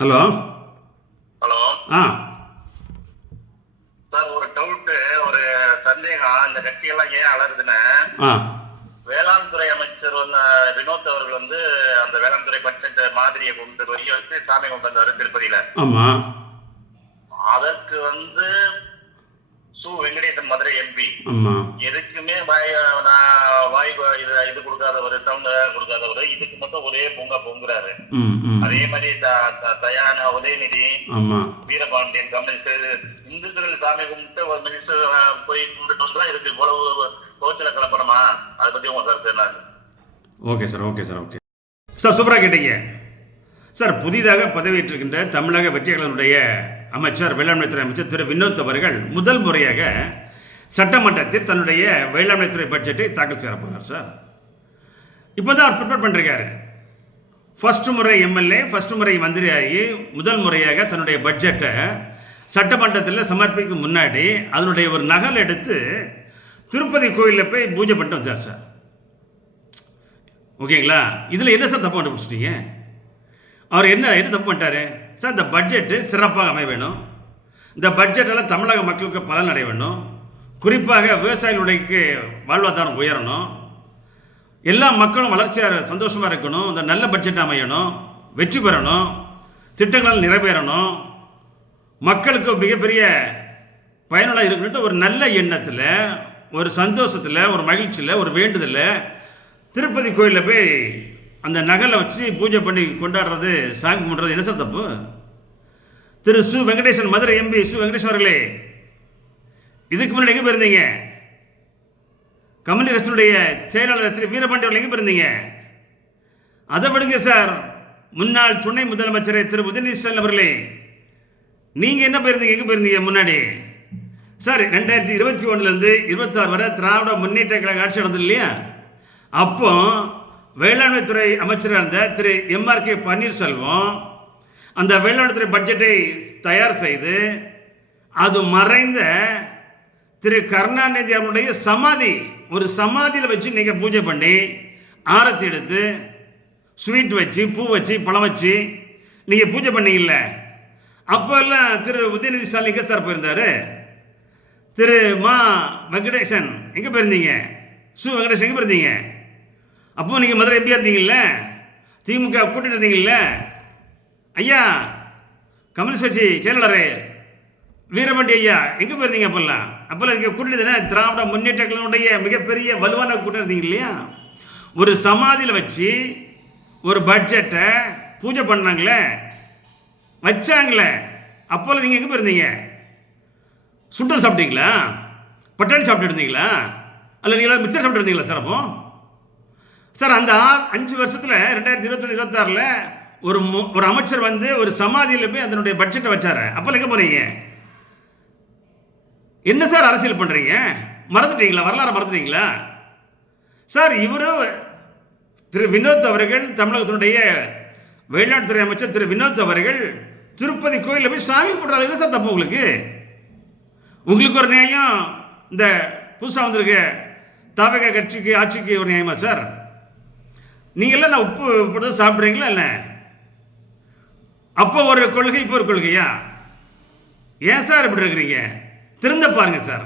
Hello. Hello. ஆ sir, ஒரு doubt, ஒரு சந்தேகம். இந்த கட்சியெல்லாம் ஏன் அலருதுன்னு, ஆ வேளாண் துறை அமைச்சர் வினோத் அவர்கள் அந்த வேளாண் துறை பட்ஜெட் மாதிரியை கொண்டு வச்சு சாமி கொண்டு வந்தாரு திருப்பதியில. ஆமாம். அதற்கு சு வெங்கடேசன் மதுரை எம்பி ஆமாம். எதுக்குமே இது கொடுக்காதவர், சவுண்ட் கொடுக்காதவர், இதுக்கு மட்டும் ஒரே பொங்குறாரு. அதே மாதிரி தயான உதயநிதி, வீரபாண்டியன், கம்யூனிஸ்ட், இந்துக்கள் சாமி கும்பிட்டு ஒரு மினிஸ்டர் போய் கும்பிட்டு வந்தா இதுக்கு இவ்வளவு கோச்சில கலப்படமா? அதை பத்தி உங்க கருத்து என்ன? Okay sir, okay sir, okay sir, சூப்பராக கேட்டீங்க சார். புதிதாக பதவியேற்றிருக்கின்ற தமிழக வெற்றிகளுடைய அமைச்சர், வேளாண்மைத்துறை அமைச்சர் திரு வினோத் அவர்கள் முதல் முறையாக சட்டமன்றத்தில் தன்னுடைய வேளாண்மைத்துறை பட்ஜெட்டை தாக்கல் செய்ய போகிறார் சார். இப்போ தான் அவர் ப்ரிப்பேர் பண்ணிருக்காரு. ஃபர்ஸ்ட் முறை எம்எல்ஏ, ஃபர்ஸ்ட் முறை மந்திரியாகி முதல் முறையாக தன்னுடைய பட்ஜெட்டை சட்டமன்றத்தில் சமர்ப்பிக்கும் முன்னாடி அதனுடைய ஒரு நகல் எடுத்து திருப்பதி கோயிலில் போய் பூஜை பண்ணிட்டு வந்தார் சார். ஓகேங்களா? இதில் என்ன சார் தப்பு கண்டுபிடிச்சிட்டீங்க? அவர் என்ன தப்பு பண்ணிட்டாரு சார்? இந்த பட்ஜெட்டு சிறப்பாக அமைய வேணும், இந்த பட்ஜெட்டால் தமிழக மக்களுக்கு பலன் அடைய வேணும், குறிப்பாக விவசாயிகளுடைய வாழ்வாதாரம் உயரணும், எல்லா மக்களும் வளர்ச்சியாக சந்தோஷமாக இருக்கணும், இந்த நல்ல பட்ஜெட் அமையணும், வெற்றி பெறணும், திட்டங்களால் நிறைவேறணும், மக்களுக்கு மிகப்பெரிய பயனுள்ள இருக்கணும்ட்டு ஒரு நல்ல எண்ணத்தில், ஒரு சந்தோஷத்தில், ஒரு மகிழ்ச்சியில், ஒரு வேண்டுதலில் திருப்பதி கோயிலில் போய் அந்த நகலை வச்சு பூஜை பண்ணி கொண்டாடுறது, சாமி கும்பிட்றது என்ன சார் தப்பு? திரு சு வெங்கடேசன் மதுரை எம்பி சு வெங்கடேசன் அவர்களே, இதுக்கு முன்னாடி எங்கே போயிருந்தீங்க? கம்யூனிஸ்ட் கட்சியினுடைய செயலாளர் திரு வீரபாண்டி அவர்கள் எங்கே போயிருந்தீங்க? அதை விடுங்க சார். முன்னாள் துணை முதலமைச்சர் திரு உதயநிதி ஸ்டாலின் அவர்களே, நீங்கள் என்ன போயிருந்தீங்க? எங்கே போயிருந்தீங்க முன்னாடி சார்? 2021 26 வரை திராவிட முன்னேற்ற கழக ஆட்சி நடந்தது இல்லையா? அப்போ வேளாண்மைத்துறை அமைச்சராக இருந்த திரு எம்ஆர்கே பன்னீர்செல்வம் அந்த வேளாண்மைத்துறை பட்ஜெட்டை தயார் செய்து அது மறைந்த திரு கருணாநிதி அவருடைய சமாதி, ஒரு சமாதியில் வச்சு நீங்கள் பூஜை பண்ணி ஆரத்தி எடுத்து ஸ்வீட் வச்சு பூ வச்சு பழம் வச்சு நீங்கள் பூஜை பண்ணீங்கல்ல? அப்போ எல்லாம் திரு உதயநிதி ஸ்டாலின் எங்கே சார் போயிருந்தாரு? திரு வெங்கடேசன் எங்கே போயிருந்தீங்க? சு வெங்கடேசன் எங்கே போயிருந்தீங்க? அப்போ நீங்கள் மதுரை எம்பியாக இருந்தீங்கல்ல, திமுக கூட்டிட்டு இருந்தீங்கல்ல ஐயா, கம்யூனிஸ்ட் கட்சி செயலாளர் வீரபாண்டி ஐயா எங்கே போயிருந்தீங்க? அப்போல்லாம் நீங்கள் கூட்டிட்டு தானே திராவிட முன்னேற்ற கழகத்தினுடைய மிகப்பெரிய வலுவான கூட்டம் இருந்தீங்க இல்லையா? ஒரு சமாதியில் வச்சு ஒரு பட்ஜெட்டை பூஜை பண்ணாங்களே, வச்சாங்களே, அப்போல்லாம் நீங்கள் எங்கே போயிருந்தீங்க? சுண்டல் சாப்பிட்டீங்களா? பட்டாணி சாப்பிட்டு இருந்தீங்களா? அல்ல நீங்கள் மிச்சர் சாப்பிட்டு இருந்தீங்களா சார்? அப்போ சார் அந்த 5 வருஷத்தில் 2021 26 ஒரு அமைச்சர் ஒரு சமாதியில் போய் அதனுடைய பட்ஜெட்டை வச்சாரு. அப்போ எங்கே போறீங்க? என்ன சார் அரசியல் பண்ணுறீங்க? மறந்துட்டீங்களா? வரலாறு மறந்துட்டீங்களா சார்? இவரு திரு வினோத் அவர்கள், தமிழகத்தினுடைய வெளிநாட்டுத்துறை அமைச்சர் திரு வினோத் அவர்கள் திருப்பதி கோயிலில் போய் சாமி கும்பிட்றாங்க. என்ன சார் தப்பு உங்களுக்கு? உங்களுக்கு ஒரு நியாயம், இந்த புதுசாக வந்திருக்க தவக கட்சிக்கு ஆட்சிக்கு ஒரு நியாயமா சார்? நீங்கள்லாம் நான் உப்பு போட்டு சாப்பிட்றீங்களா இல்லை? அப்போ ஒரு கொள்கை, இப்போ ஒரு கொள்கையா? ஏன் சார் இப்படி இருக்கிறீங்க? திருந்த பாருங்க சார்.